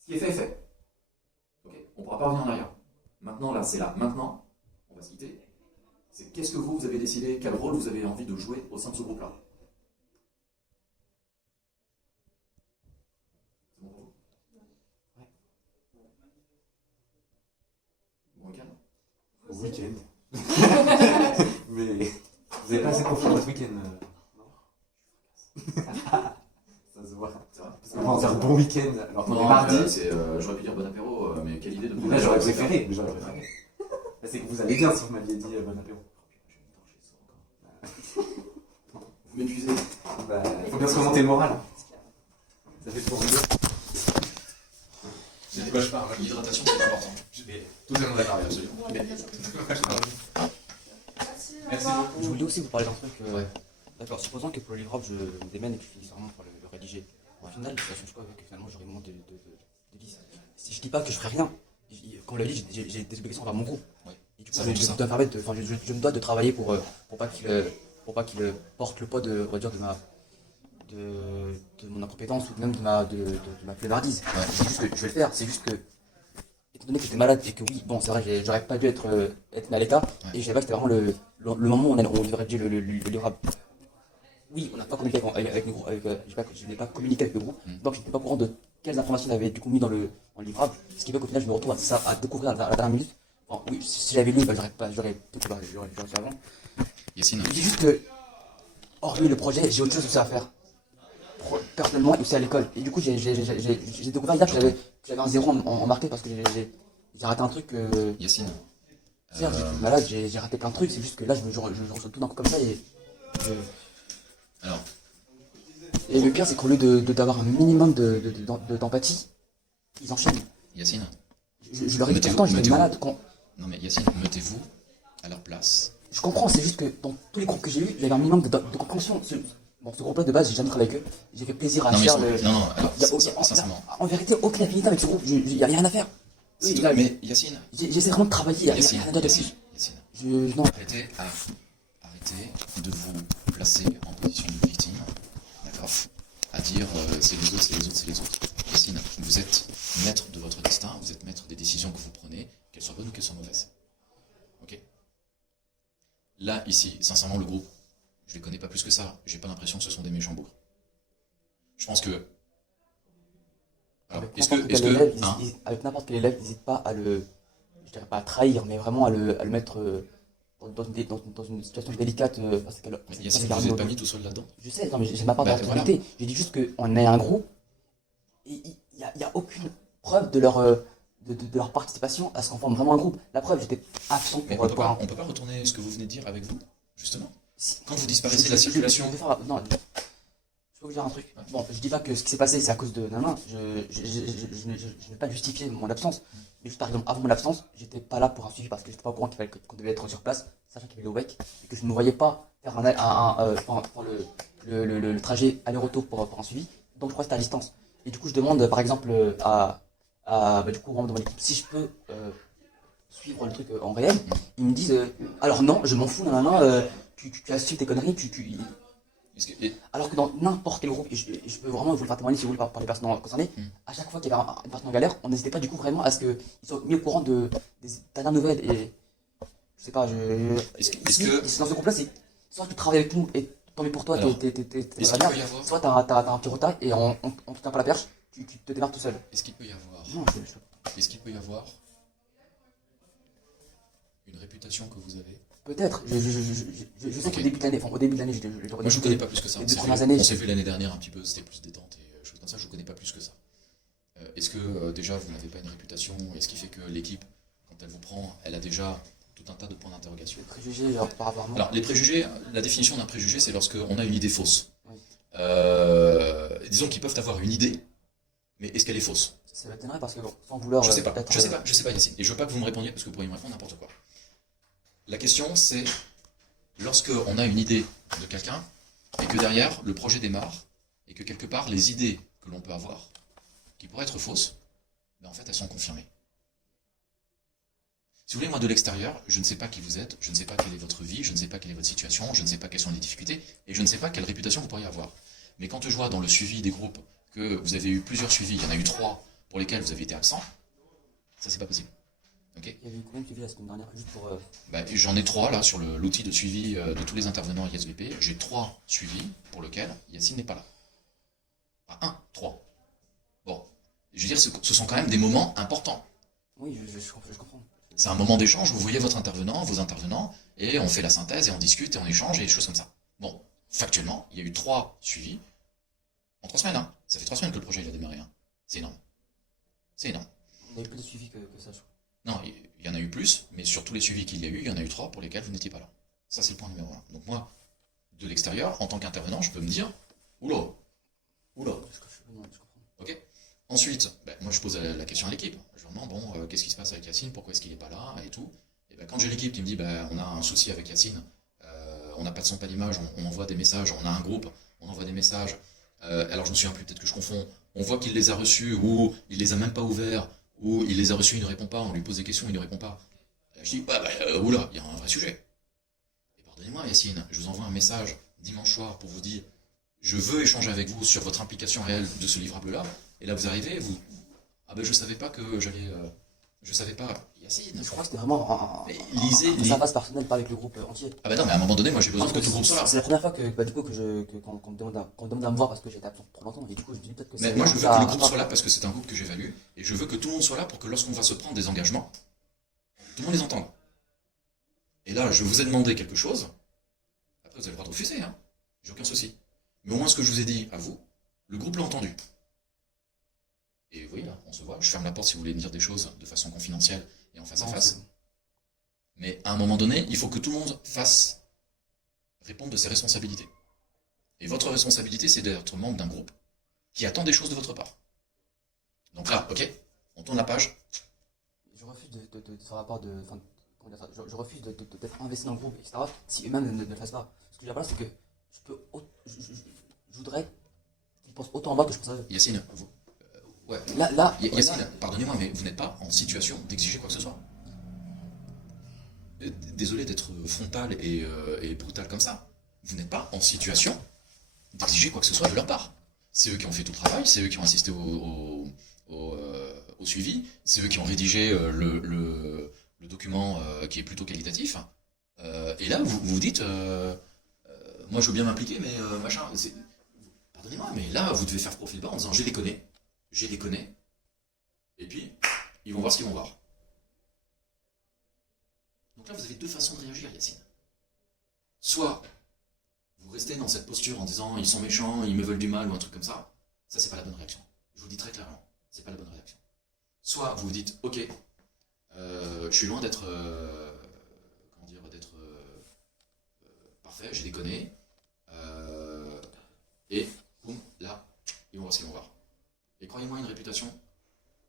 Ce qui est fait est fait. Ok. On ne pourra pas revenir en arrière. Maintenant, là, c'est là. Maintenant, on va se quitter. C'est qu'est-ce que vous avez décidé, quel rôle vous avez envie de jouer au sein de ce groupe-là. C'est bon pour vous? Bon week-end. Au week-end. Mais vous avez pas assez confiance votre week-end, non? Ça se voit. C'est vrai. Parce qu'on va en dire bon week-end alors qu'on est Non, mardi. j'aurais pu dire bon apéro, mais quelle idée de Là, j'aurais préféré. Mais j'aurais préféré. Là, c'est que vous allez bien si vous m'aviez dit bon apéro. Vous m'épuisez. Bah, faut bien se remonter le moral. Ça fait toujours bien. C'est de quoi je parle. L'hydratation, c'est important. Je vais totalement d'accord avec absolument. Merci. Merci au revoir. beaucoup. Je voulais aussi vous parler d'un truc. Ouais. D'accord, supposons que pour le livrable, je me démène et que je finisse vraiment par le rédiger. Au final, ça change quoi que finalement j'aurai moins de liste. Si je dis pas que je ferai rien, comme on l'a dit, j'ai des obligations envers mon groupe. Ouais. Et du coup, Ça je va tout ça. dois me permettre je me dois de travailler pour pas qu'il porte le poids de, on va dire, de mon incompétence ou même de ma flemmardise. Ouais. C'est juste que je vais le faire, c'est juste que, étant donné que j'étais malade et que oui, bon, c'est vrai, j'aurais pas dû être mis à l'état, Ouais. et je savais pas que c'était vraiment le moment où on devrait rédiger le livrable. Oui, on n'a pas communiqué avec le groupe, je n'ai pas communiqué avec le groupe, donc je n'étais pas au courant de quelles informations il avait du coup mis dans le livrable, ce qui fait qu'au final je me retrouve à découvrir à la dernière minute. Bon, oui, si j'avais lu, bah, j'aurais fait avant. Yacine, Je dis juste que, hormis le projet, j'ai autre chose aussi à faire. Personnellement et aussi à l'école. Et du coup, j'ai découvert hier que j'avais un zéro en marqué parce que j'ai raté un truc. Yacine. Certes, j'étais malade, j'ai raté plein de trucs, c'est juste que là, je reçois tout d'un coup comme ça et. Alors, Et le pire, c'est qu'au lieu d'avoir un minimum d'empathie, ils enchaînent. Yacine. Je leur ai dit tout le temps, j'étais malade. Non mais Yacine, mettez-vous à leur place. Je comprends, c'est juste que dans tous les groupes que j'ai eus, j'avais un minimum de compréhension. Ce groupe-là, de base, j'ai jamais travaillé avec eux. J'ai fait plaisir à Non mais, faire non, alors, Il y a sincèrement. en vérité, aucune affinité avec ce groupe. Il n'y a rien à faire. Oui, là, Mais Yacine, j'essaie vraiment de travailler. Il n'y a Yacine, rien à dire dessus. Yacine, Non. arrêtez de vous placer en position de victime, d'accord? À dire c'est les autres, c'est les autres, c'est les autres. Yacine, vous êtes maître de votre destin, vous êtes maître des décisions que vous prenez, qu'elles soient bonnes ou qu'elles soient mauvaises. Ok? Là, ici, sincèrement, le groupe, je les connais pas plus que ça. J'ai pas l'impression que ce sont des méchants bougres. Je pense que. Alors, Avec n'importe quel élève, n'hésite pas à je dirais pas à trahir, mais vraiment à le mettre dans une situation délicate. Mais Yacine, vous n'êtes pas mis tout seul là-dedans. Je sais, non, mais j'ai ma part Bah, de responsabilité. Je dis juste qu'on est un groupe et il n'y a aucune preuve de leur participation à ce qu'on forme vraiment un groupe. La preuve, j'étais absent Mais pour on peut pas retourner ce que vous venez de dire avec vous, justement. Quand vous disparaissez de la circulation. Non, je peux vous dire un truc. Bon, je dis pas que ce qui s'est passé c'est à cause de Nana. Je ne vais pas justifier mon absence. Mais juste par exemple, avant mon absence, j'étais pas là pour un suivi parce que j'étais pas au courant qu'on devait être sur place, sachant qu'il y avait l'OVEC, et que je ne me voyais pas faire le trajet aller-retour pour un suivi. Donc je crois que c'était à distance. Et du coup, je demande par exemple du coup, membre de mon équipe si je peux suivre le truc en réel. Ils me disent alors non, je m'en fous, nanana, tu assumes tes conneries, alors que dans n'importe quel groupe, et je peux vraiment vous le faire témoigner si vous voulez par les personnes concernées, à chaque fois qu'il y avait une personne en galère, on n'hésitait pas du coup vraiment à ce qu'ils soient mis au courant des dernières nouvelles. Et je sais pas, dans ce groupe-là, c'est soit tu travailles avec nous et tant mieux pour toi, t'es soit t'as un petit retard et on te tient pas la perche, tu te démarres tout seul. Est-ce qu'il peut y avoir. Non, Est-ce qu'il peut y avoir une réputation que vous avez? Peut-être, je sais qu'au début de l'année, je Moi je ne connais pas plus que ça. Les 2 premières années, on s'est vu l'année dernière un petit peu, c'était plus détente et choses comme ça, je ne connais pas plus que ça. Est-ce que déjà vous n'avez pas une réputation? Est-ce qui fait que l'équipe, quand elle vous prend, elle a déjà tout un tas de points d'interrogation? préjugés par rapport à moi. Alors les préjugés, la définition d'un préjugé, c'est lorsqu'on a une idée fausse. Oui. Disons qu'ils peuvent avoir une idée, mais est-ce qu'elle est fausse? Ça m'étonnerait parce que sans vouloir. Je sais pas Yacine, et je veux pas que vous me répondiez parce que vous pourriez me répondre n'importe quoi. La question c'est, lorsqu'on a une idée de quelqu'un et que derrière le projet démarre et que quelque part, les idées que l'on peut avoir, qui pourraient être fausses, ben en fait, elles sont confirmées. Si vous voulez, moi, de l'extérieur, je ne sais pas qui vous êtes, je ne sais pas quelle est votre vie, je ne sais pas quelle est votre situation, je ne sais pas quelles sont les difficultés, et je ne sais pas quelle réputation vous pourriez avoir. Mais quand je vois dans le suivi des groupes que vous avez eu plusieurs suivis, il y en a eu 3 pour lesquels vous avez été absent, ça, c'est pas possible. Ok? Il y avait eu combien de suivis la semaine dernière, juste pour. Ben, j'en ai 3 là sur l'outil de suivi de tous les intervenants ISVP. J'ai 3 suivis pour lesquels Yacine n'est pas là. Pas 3. Bon, je veux dire, ce sont quand même des moments importants. Oui, je comprends. C'est un moment d'échange, vous voyez votre intervenant, vos intervenants, et on fait la synthèse, et on discute, et on échange, et des choses comme ça. Bon, factuellement, il y a eu 3 suivis en 3 semaines. Hein. Ça fait 3 semaines que le projet il a démarré. Hein. C'est énorme. C'est énorme. Il y a eu plus de suivis que ça, je crois. Non, il y en a eu plus, mais sur tous les suivis qu'il y a eu, il y en a eu 3 pour lesquels vous n'étiez pas là. Ça, c'est le point numéro 1. Donc moi, de l'extérieur, en tant qu'intervenant, je peux me dire, oula, Non, je comprends. ok. Ensuite, ben, moi je pose la question à l'équipe. Je leur demande, bon, qu'est-ce qui se passe avec Yacine, pourquoi est-ce qu'il n'est pas là, et tout. Et ben, quand j'ai l'équipe qui me dit, ben, on a un souci avec Yacine, on n'a pas de son, pas d'image, on envoie des messages, on a un groupe, on envoie des messages, alors je me souviens plus, peut-être que je confonds, on voit qu'il les a reçus, ou il les a même pas ouverts, ou il les a reçus, il ne répond pas, on lui pose des questions, il ne répond pas. Je dis, oula, il y a un vrai sujet. Et pardonnez-moi Yacine, je vous envoie un message dimanche soir pour vous dire, je veux échanger avec vous sur votre implication réelle de ce livrable-là, et là vous arrivez, vous, ah ben je savais pas que j'allais, je savais pas, Yacine. Je crois que c'était vraiment Mais lisez, ça passe personnel, pas avec le groupe entier. Ah bah non, mais à un moment donné, moi j'ai besoin que tout le groupe soit là. C'est la première fois que, bah, du coup, qu'on me demande à me voir parce que j'ai été absent trop longtemps, et du coup, je me dis peut-être que Mais c'est. moi je veux ça- que le groupe soit là parce que c'est un groupe que j'évalue, et je veux que tout le monde soit là pour que lorsqu'on va se prendre des engagements, tout le monde les entende. Et là, je vous ai demandé quelque chose, après vous avez le droit de refuser, hein, j'ai aucun souci. Mais au moins ce que je vous ai dit à vous, le groupe l'a entendu. Et oui, là, on se voit, je ferme la porte si vous voulez me dire des choses de façon confidentielle et en face à Non, face. Mais à un moment donné, il faut que tout le monde fasse répondre de ses responsabilités. Et votre responsabilité, c'est d'être membre d'un groupe qui attend des choses de votre part. Donc là, ok, on tourne la page. Je refuse de faire la part de. Enfin, comment dire ça, je refuse d'être investi dans le groupe, etc. Si eux-mêmes ne le fassent pas. Ce que je veux dire par là, c'est que je peux. Je voudrais qu'ils pensent autant en moi que je pense à eux. Yacine, vous, ouais. Là, Yacine, pardonnez-moi, mais vous n'êtes pas en situation d'exiger quoi que ce soit. Désolé d'être frontal et brutal comme ça. Vous n'êtes pas en situation d'exiger quoi que ce soit de leur part. C'est eux qui ont fait tout le travail, c'est eux qui ont assisté au suivi, c'est eux qui ont rédigé le document qui est plutôt qualitatif. Et là, vous vous dites, moi je veux bien m'impliquer, mais machin. Pardonnez-moi, mais là, vous devez faire profil bas en disant, je les connais, et puis, ils vont voir ce qu'ils vont voir. Donc là, vous avez 2 façons de réagir, Yacine. Soit vous restez dans cette posture en disant ils sont méchants, ils me veulent du mal ou un truc comme ça. Ça, c'est pas la bonne réaction. Je vous le dis très clairement, c'est pas la bonne réaction. Soit vous vous dites ok, je suis loin d'être parfait, j'ai déconné, et boum, là, ils vont voir ce qu'ils vont voir. Et croyez-moi, une réputation,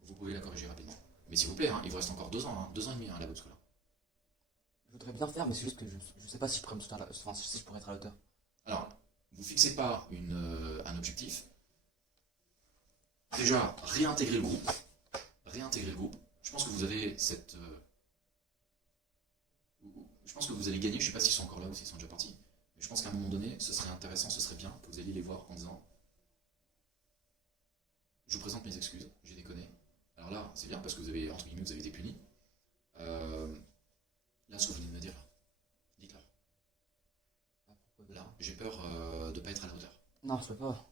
vous pouvez la corriger rapidement. Mais s'il vous plaît, hein, il vous reste encore 2 ans, hein, 2 ans et demi à la bout là. je voudrais bien faire, mais c'est juste que je sais pas si je pourrais enfin, si je pourrais être à la hauteur. Alors, vous fixez pas un objectif. Déjà, réintégrer le groupe. Je pense que vous avez cette... je pense que vous allez gagner, je sais pas s'ils sont encore là ou s'ils sont déjà partis, mais je pense qu'à un moment donné, ce serait intéressant, ce serait bien que vous alliez les voir en disant je vous présente mes excuses, j'ai déconné. Alors là, c'est bien parce que vous avez, entre guillemets, vous avez été puni. Là, ce que vous venez de me dire, là, dites-leur. Là, j'ai peur de ne pas être à la hauteur. Non, je peux pas.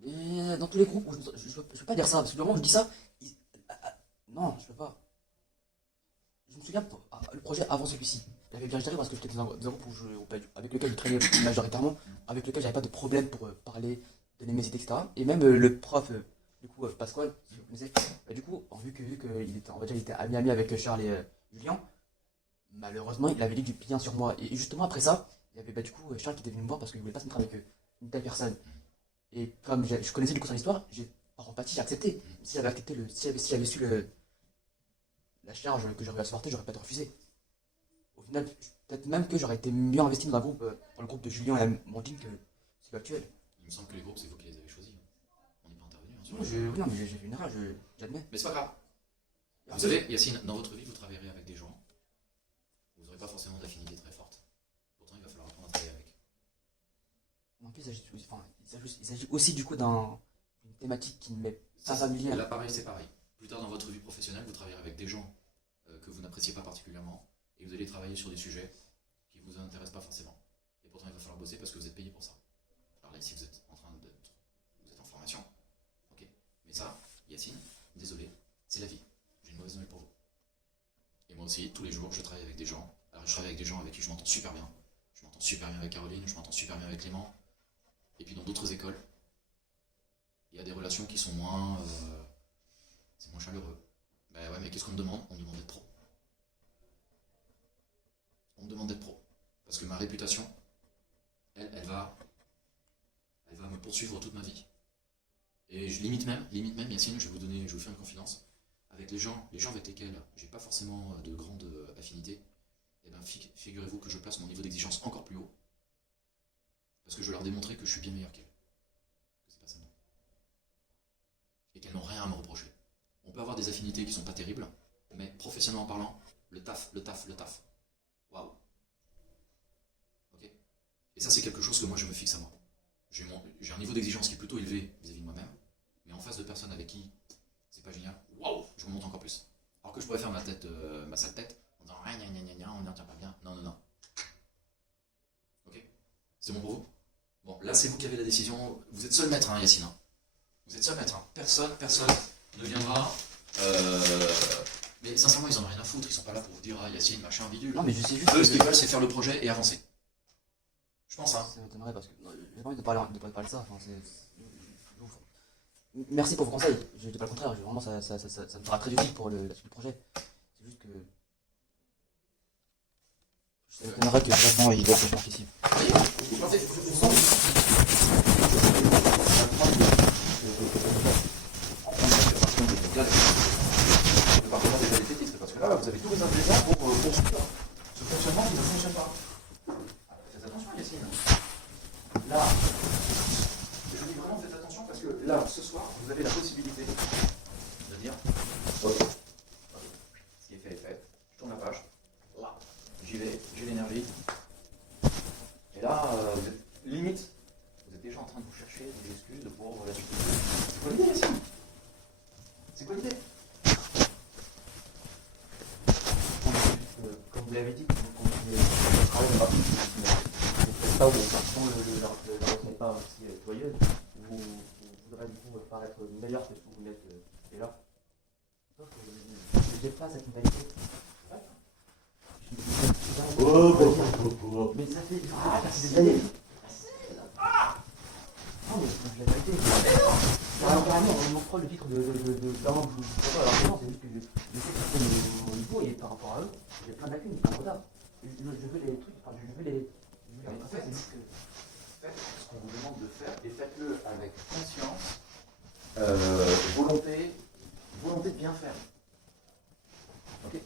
Mais dans tous les groupes, je peux pas dire ça, parce que du moment où je dis ça, non, je peux pas. Je me souviens, le projet avant celui-ci, j'avais bien géré parce que j'étais dans un groupe avec lequel je traînais majoritairement, avec lequel j'avais pas de problème pour parler de mes idées, etc. Et même le prof, du coup, Pasquale, me disait, du coup, vu qu'il était, on va dire, il était ami avec Charles et Julien, malheureusement, il avait dit du bien sur moi. Et justement, après ça, il y avait du coup Charles qui était venu me voir parce qu'il voulait pas se mettre avec une telle personne. Et comme je connaissais du coup son histoire, par empathie, j'ai accepté. Si j'avais accepté si j'avais su la charge que j'aurais à supporter, j'aurais pas refusé. Au final, peut-être même que j'aurais été mieux investi dans un groupe, dans le groupe de Julien et Amandine que celui actuel. me semble que les groupes, c'est vous qui les avez choisis. On n'est pas intervenu. Hein, Non, mais j'ai fait une erreur, j'admets. Mais c'est pas grave. Vous savez, Yacine, dans votre vie, vous travaillerez avec des gens. Vous n'aurez pas forcément d'affinité très forte. Pourtant, il va falloir apprendre à travailler avec. En plus, il s'agit aussi du coup d'une thématique qui ne m'est pas Et familière. là, pareil, c'est pareil. Plus tard dans votre vie professionnelle, vous travaillerez avec des gens que vous n'appréciez pas particulièrement. Et vous allez travailler sur des sujets qui ne vous intéressent pas forcément. Et pourtant, il va falloir bosser parce que vous êtes payé pour ça. Alors là, ici, vous êtes en train d'être. Vous êtes en formation. Ok. Mais ça, Yacine, désolé, c'est la vie. J'ai une mauvaise nouvelle pour vous. Et moi aussi, tous les jours, je travaille avec des gens. Alors, je travaille avec des gens avec qui je m'entends super bien. Je m'entends super bien avec Caroline, je m'entends super bien avec Clément. Et puis dans d'autres écoles, il y a des relations qui sont moins. C'est moins chaleureux. Ben ouais, mais qu'est-ce qu'on me demande? On me demande d'être pro. On me demande d'être pro. Parce que ma réputation, elle va me poursuivre toute ma vie. Et je limite même, Yacine, je vais vous faire une confidence. Avec les gens avec lesquels j'ai pas forcément de grande affinité, et ben figurez-vous que je place mon niveau d'exigence encore plus haut. Parce que je veux leur démontrer que je suis bien meilleur qu'elles. Que c'est pas ça non. Et qu'elles n'ont rien à me reprocher. On peut avoir des affinités qui sont pas terribles, mais professionnellement parlant, le taf. Waouh. Ok. Et ça, c'est quelque chose que moi je me fixe à moi. J'ai un niveau d'exigence qui est plutôt élevé vis-à-vis de moi-même, mais en face de personnes avec qui c'est pas génial, waouh, je remonte encore plus. Alors que je pourrais faire ma sale tête, en disant on n'y tient pas bien. Non. Ok. C'est bon pour vous? Bon, là c'est vous qui avez la décision. Vous êtes seul maître, hein, Yacine. Hein. Vous êtes seul maître. Hein. Personne ne viendra. Mais sincèrement, ils en ont rien à foutre. Ils sont pas là pour vous dire ah Yacine, machin, bidule. Non, mais je sais juste. Eux, ce qu'ils veulent, c'est faire le projet et avancer. Je pense, hein. Ça m'étonnerait parce que j'ai pas envie de parler de ça. Enfin, merci pour vos conseils. Je dis pas le contraire. Vraiment, ça me sera très utile pour la suite du projet. C'est juste que. Ça m'étonnerait que vraiment il doit que je participe. Le partenaire des défaitistes, parce que là, vous avez tous les ingrédients pour poursuivre ce fonctionnement qui ne fonctionne pas. Faites attention, Yacine. Là, je dis vraiment faites attention parce que là, ce soir, vous avez la possibilité de dire ok, ce qui est fait, je tourne la page, là, j'y vais, j'ai l'énergie. Et là, vous êtes limite, vous êtes déjà en train de vous chercher des excuses pour la suite. C'est quoi l'idée, Yacine? C'est quoi l'idée? Comme vous l'avez dit, vous continuez le travail de partie. C'est pas où la relation n'est pas aussi joyeuse. Vous voudrez du coup paraître meilleur que ce que vous l'êtes déjà. Sauf que je n'ai pas cette mentalité. Mais ça fait des années. Non, mais c'est la vérité. Alors, carrément, on m'octroie le titre de d'avant que je ne sais pas. Alors, non, c'est juste que je sais que c'est mon niveau et par rapport à eux, j'ai plein de lacunes, plein de retard. Je veux les trucs, enfin, je veux les faire, c'est juste que. Faites ce qu'on vous demande de faire et faites-le avec conscience, volonté de bien faire. Ok.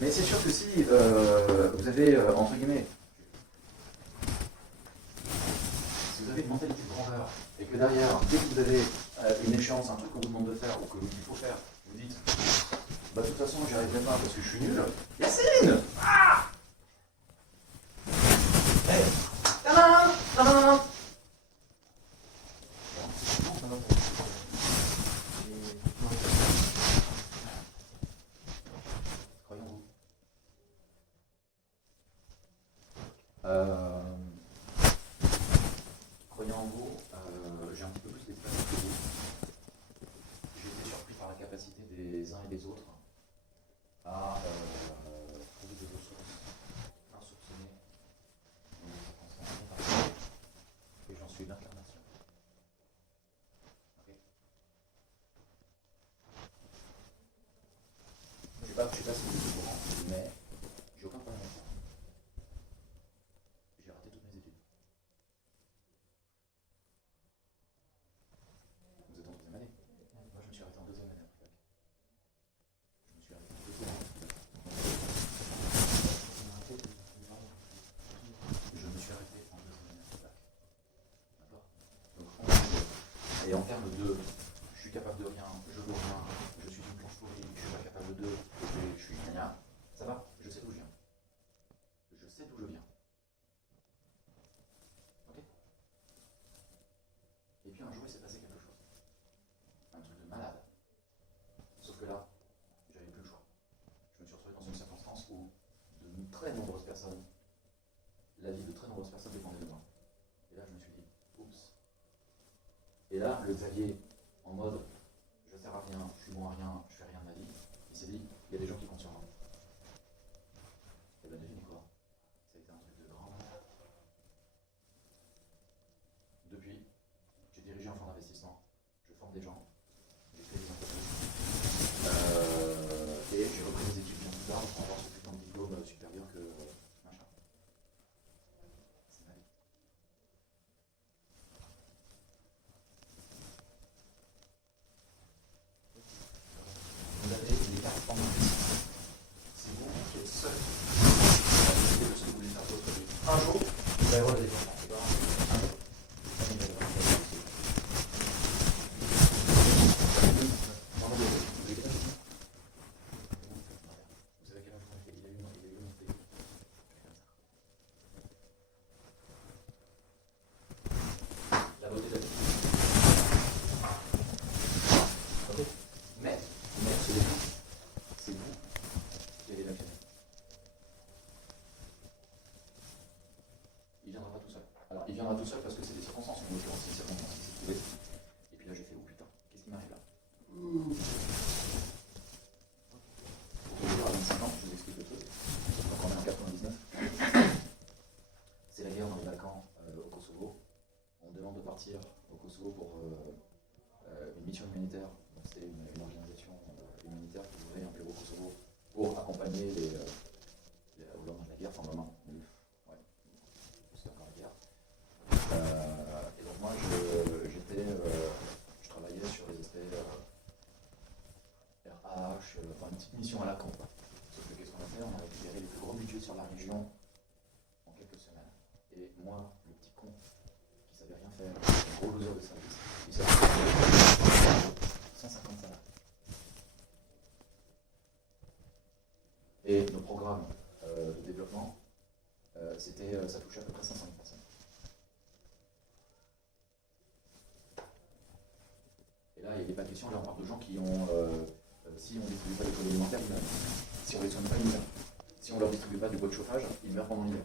Mais c'est sûr que si vous avez, entre guillemets, si vous avez une mentalité de grandeur et que derrière, dès que vous avez une échéance, un truc qu'on vous demande de faire ou qu'il faut faire, vous dites bah de toute façon j'y arriverai pas parce que je suis nul. Yacine! Ah! Hey! Non. Croyons-vous. Croyant en vous, j'ai un petit peu plus d'expérience que vous. J'ai été surpris par la capacité des uns et des autres à trouver des ressources Et en termes de je suis capable de rien, je veux rien, je suis une planche pourrie, je suis pas capable de, je suis gna, ça va, je sais d'où je viens. Je sais d'où je viens. Ok. Et puis un jour, il s'est passé quelque chose. Un truc de malade. Sauf que là, j'avais plus le choix. Je me suis retrouvé dans une circonstance où de très nombreuses personnes, la vie de très nombreuses personnes dépendait de moi. Et là, je me suis dit, oups. Et là, le Xavier, en mode, je sers à rien, je suis bon à rien, je fais rien de ma vie, il s'est dit, il y a des gens qui comptent sur moi. Et bien, devinez quoi? Ça a été un truc de grand. Depuis, j'ai dirigé un fonds d'investissement, je forme des gens, j'ai créé des entreprises, et j'ai repris des études bien plus tard pour avoir ce putain de diplôme supérieur que machin. C'est ma vie. Vous avez des performances. C'est vous qui êtes seul à décider de ce que vous voulez faire d'autre. Un jour, vous allez avoir des développements. Un jour. Vous savez quel âge vous avez? Il a eu mon pays. La beauté de la vie. Ok. Mais c'est vous qui avez la clé. Il viendra pas tout seul. Alors, il viendra tout seul parce que c'est des circonstances. En l'occurrence, c'est des circonstances qui s'est trouvé. Et puis là, j'ai fait, oh putain, qu'est-ce qui m'arrive là? Pour vous dire, à 25 ans, je vous explique le truc. Donc, on est en 99. C'est la guerre dans les Balkans, au Kosovo. On me demande de partir au Kosovo pour une mission humanitaire. Donc, c'était une organisation humanitaire qui ouvrait un bureau au Kosovo pour accompagner au lendemain de la guerre, enfin vraiment, ouais, c'est encore la guerre. Et donc moi, je travaillais sur les aspects RH, enfin une petite mission à la con. Sauf que qu'est-ce qu'on a fait? On a récupéré les plus gros budgets sur la région en quelques semaines. Et moi, le petit con, qui savait rien faire, un gros loser de service, il s'est retrouvé 150 salariés. Et nos programmes de développement, ça touchait à peu près 500 000 personnes. Et là, il n'y a pas de question, là on parle de gens qui ont, si on ne distribue pas des produits alimentaires, ils meurent. Si on ne les soigne pas, ils meurent. Si on ne leur distribue pas du bois de chauffage, ils meurent pendant l'hiver.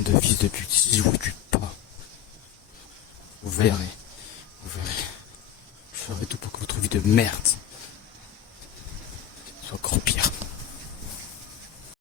Bande de fils de pute, si je vous tue pas, vous verrez, vous verrez. Je ferai tout pour que votre vie de merde soit encore pire.